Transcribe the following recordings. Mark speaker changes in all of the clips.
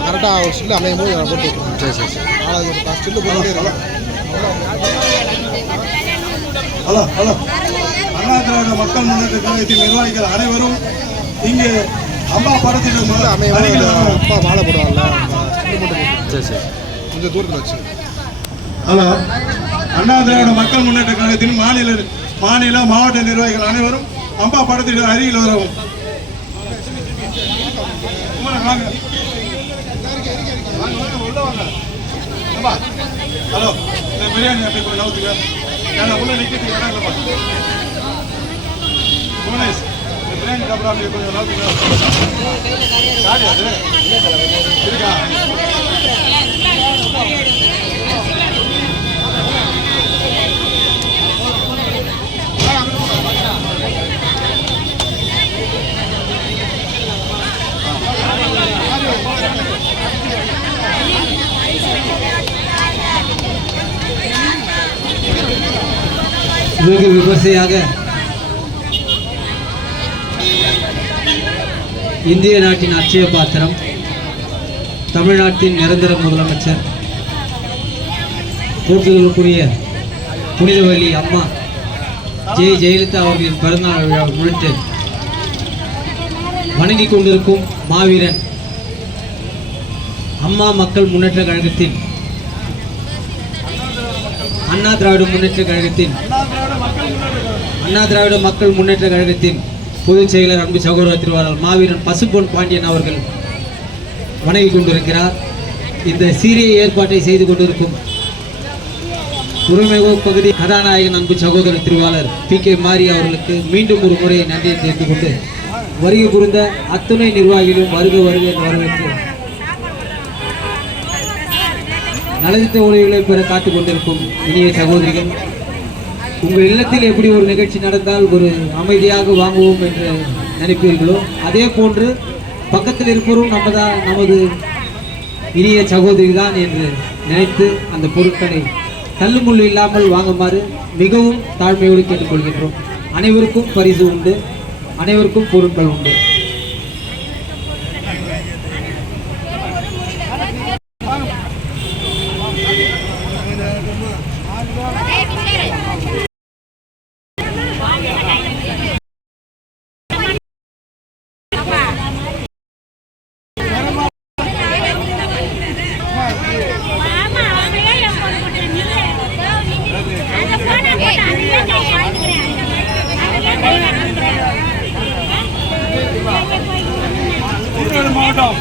Speaker 1: கரெக்டாக ஒரு சில்லு அமையும் போது போட்டு சரி சரி சரி. ஆனால் ஒரு இருக்கலாம்
Speaker 2: ஹலோ ஹலோ. அண்ணா திராவிட மக்கள் முன்னேற்ற கழகத்தின் நிர்வாகிகள் அனைவரும் இங்கே அம்மா
Speaker 1: அமையும் போது
Speaker 2: வரவும்.
Speaker 1: அப்பா மாலை போடுவாங்கல்ல
Speaker 3: சரி சரி.
Speaker 1: கொஞ்சம் தூரத்தில் வச்சு.
Speaker 2: ஹலோ. அண்ணா திராவிட மக்கள் முன்னேற்ற கழகத்தின் மாநில மாநில மாவட்ட நிர்வாகிகள் அனைவரும் அம்பா படத்திற்கு அருகில் வரவும். அம்மா, ஹலோ இந்த பிரியாணி அப்படி கொஞ்சம் நவுத்துக்க. நான் உள்ள நிற்கிறதுக்கு இடம் இல்லைப்பா. புவனேஷ் இந்த பிரியாணி டப்பா அப்படி கொஞ்சம் நவுத்துக்க. காலி இருக்கா?
Speaker 4: வெகு விமர்சையாக இந்திய நாட்டின் அட்சய பாத்திரம் தமிழ்நாட்டின் நிரந்தர முதலமைச்சர் போற்றுதலுக்குரிய புனிதவழி அம்மா ஜெய ஜெயலலிதா அவர்களின் பிறந்தநாள் விழா முன்னிட்டு வணங்கிக் கொண்டிருக்கும் மாவீரன் அம்மா மக்கள் முன்னேற்ற கழகத்தின் அண்ணா திராவிட முன்னேற்ற கழகத்தின் அண்ணா திராவிட மக்கள் முன்னேற்ற கழகத்தின் பொதுச் செயலர் அன்பு சகோதர திருவாளர் மாவீரன் பசும்பொன் பாண்டியன் அவர்கள் வணங்கி கொண்டிருக்கிறார். இந்த சீரிய ஏற்பாட்டை செய்து கொண்டிருக்கும் உரிமைகோ பகுதி கதாநாயகன் அன்பு சகோதர திருவாளர் பி கே மாரி அவர்களுக்கு மீண்டும் ஒரு முறை நன்றியை தெரிந்து கொண்டு வருகை புரிந்த அத்துணை நிர்வாகிகளும் வருக வருக என்று வரவேற்று நலத்திட்ட உதவிகளை பெற காத்துக் கொண்டிருக்கும் இனிய சகோதரிகள் உங்கள் இல்லத்தில் எப்படி ஒரு நிகழ்ச்சி நடந்தால் ஒரு அமைதியாக வாங்குவோம் என்று நினைப்பீர்களோ? அதே போன்று பக்கத்தில் இருப்பவரும் நம்ம தான் நமது இனிய சகோதரி தான் என்று நினைத்து அந்த பொருட்களை தள்ளுமுள்ளு இல்லாமல் வாங்குமாறு மிகவும் தாழ்மையோடு கேட்டுக்கொள்கின்றோம். அனைவருக்கும் பரிசு உண்டு. அனைவருக்கும் பொருட்கள் உண்டு.
Speaker 5: போட்டோம்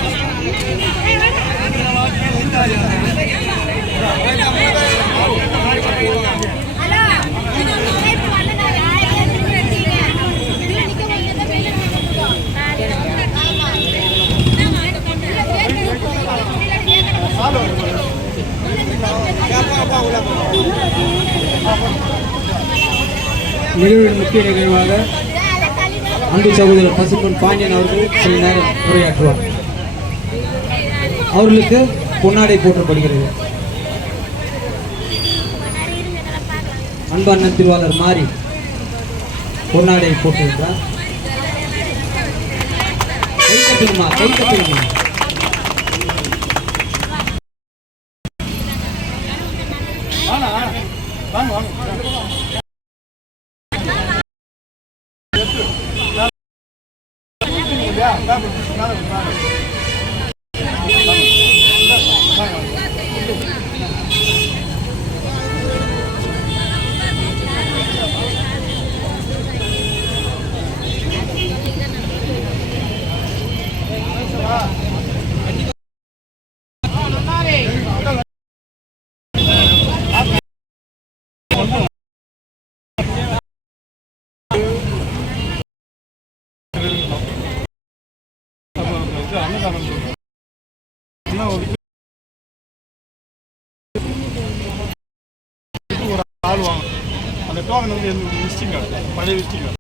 Speaker 4: நிகழ்வின் முக்கிய நிகழ்வாக அன்பு சகோதரர் பசும்பொன் பாண்டியன் அவர்கள் சில நேரம் உரையாற்றுவார். அவர்களுக்கு பொன்னாடை போற்றப்படுகிறது. அன்பு திருவாளர் மாறி பொன்னாடை போட்டிருந்தார் கை தட்டுமா கை
Speaker 2: ஆள் வாங்க அந்த டோக்கன் வந்து எந்த விசிட்டிங் கார்டு பழைய விசிட்டிங் கார்டு.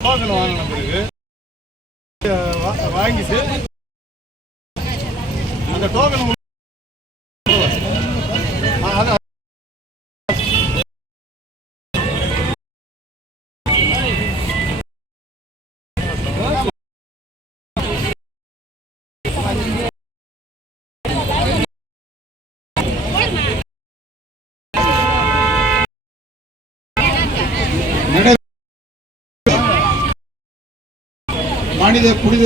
Speaker 2: டோக்கன் வாங்கின பிறகு வாங்கிட்டு அந்த டோக்கன்
Speaker 3: மனித புனித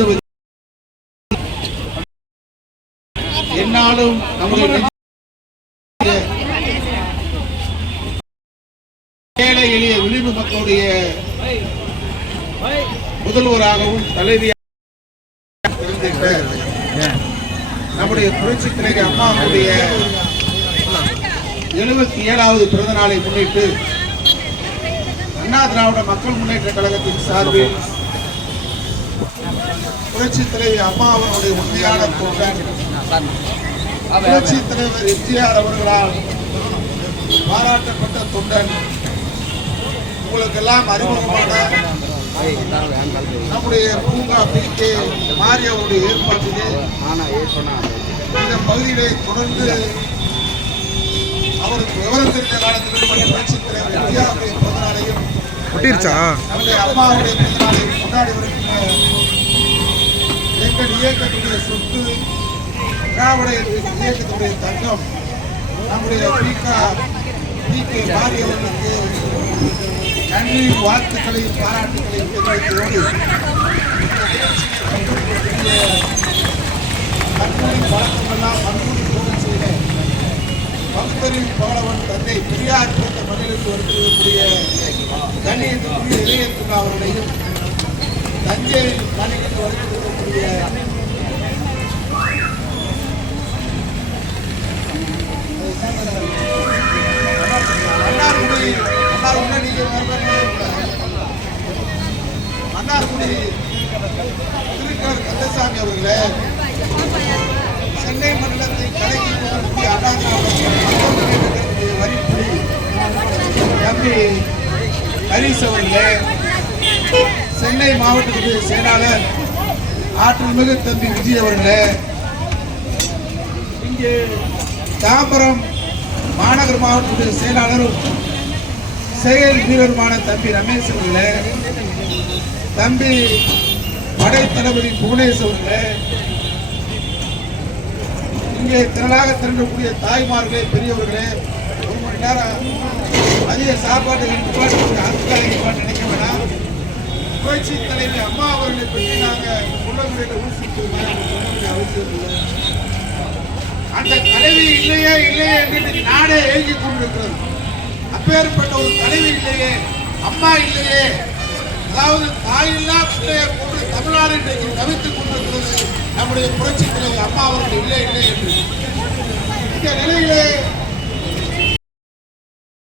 Speaker 3: என்னாலும் நம்முடைய ஏழை எளிய விளிம்பு மக்களுடைய முதல்வராகவும் தலைவியாக இருந்திருக்கிற நம்முடைய புரட்சி தலைவர் அம்மாவுடைய எழுபத்தி ஏழாவது பிறந்த நாளை முன்னிட்டு அண்ணா திராவிட மக்கள் முன்னேற்ற கழகத்தின் சார்பில் புரட்சி தலைவர் அம்மா அவர்களுடைய உண்மையான தொண்டன் புரட்சி தலைவர் எம்ஜிஆர் அவர்களால் பாராட்டப்பட்ட தொண்டன். உங்களுக்கெல்லாம் அறிமுகமான நம்முடைய பூங்கா பி கே மாரி அவருடைய ஏற்பாட்டிலே இந்த பகுதியிலே தொடர்ந்து அவருக்கு விவரம் தெரிந்த காலத்தில் புரட்சி தலைவர் எம்ஜிஆருடைய பிறந்த நாளையும்
Speaker 1: ஒட்டிருச்சா
Speaker 3: நம்முடைய அம்மாவுடைய பிறந்தநாளை கொண்டாடி வருகின்ற எங்கள் இயக்கத்துடைய சொத்து திராவிட இயக்கத்துடைய தங்கம் நம்முடைய பிகா பி கே மாரி அவர்களுக்கு நன்றி வாழ்த்துக்களை பாராட்டுகளை தெரிவித்ததோடு கண்களின் வழக்கமெல்லாம் மண்புடி போகச் செய்த பக்தரின் பகலவன் தந்தை பெரியார் பிறந்த மண்ணிலிருந்து வருகிறக்கூடிய கண்ணியத்துக்குரிய இளையத்துக்கு அவர்களையும் தஞ்சை மண்ணிலிருந்து வருகிறக்கூடிய தம்பி ஹரீஸ் அவர்களே சென்னை மாவட்டத்துக்கு செயலாளர் ஆற்றல் மிகு தம்பி விஜய் அவர்களே இங்கே தாம்பரம் மாநகர் மாவட்டத்துக்கு செயலாளரும் செயல் வீரருமான தம்பி ரமேஷ் அவர்களே தம்பி படை தளபதி புவனேஷ் அவர்களே இங்கே திரளாக திரண்டக்கூடிய தாய்மார்களே பெரியவர்களே ஒரு மணி நேரம் அதிக சாப்பாடு நிப்பாட்டு அதுக்காக பாட்டு நினைக்க வேணாம் புரட்சி தலைவி அம்மா அவர்களை பற்றி நாங்கள் உள்ளவர்களை ஊசிட்டு அவசியம் இல்லை. அந்த தலைவி இல்லையே இல்லையே என்று நாடே எழுதி கொண்டிருக்கிறது. அப்பேற்பட்ட ஒரு தலைவி இல்லையே அம்மா இல்லையே. அதாவது தாயில்லா பிள்ளையை கொண்டு தமிழ்நாடு இன்றைக்கு தவித்துக் கொண்டிருக்கிறது. நம்முடைய புரட்சி தலைவர் அம்மா அவர்கள் இல்லை இல்லை என்று. இந்த நிலையிலே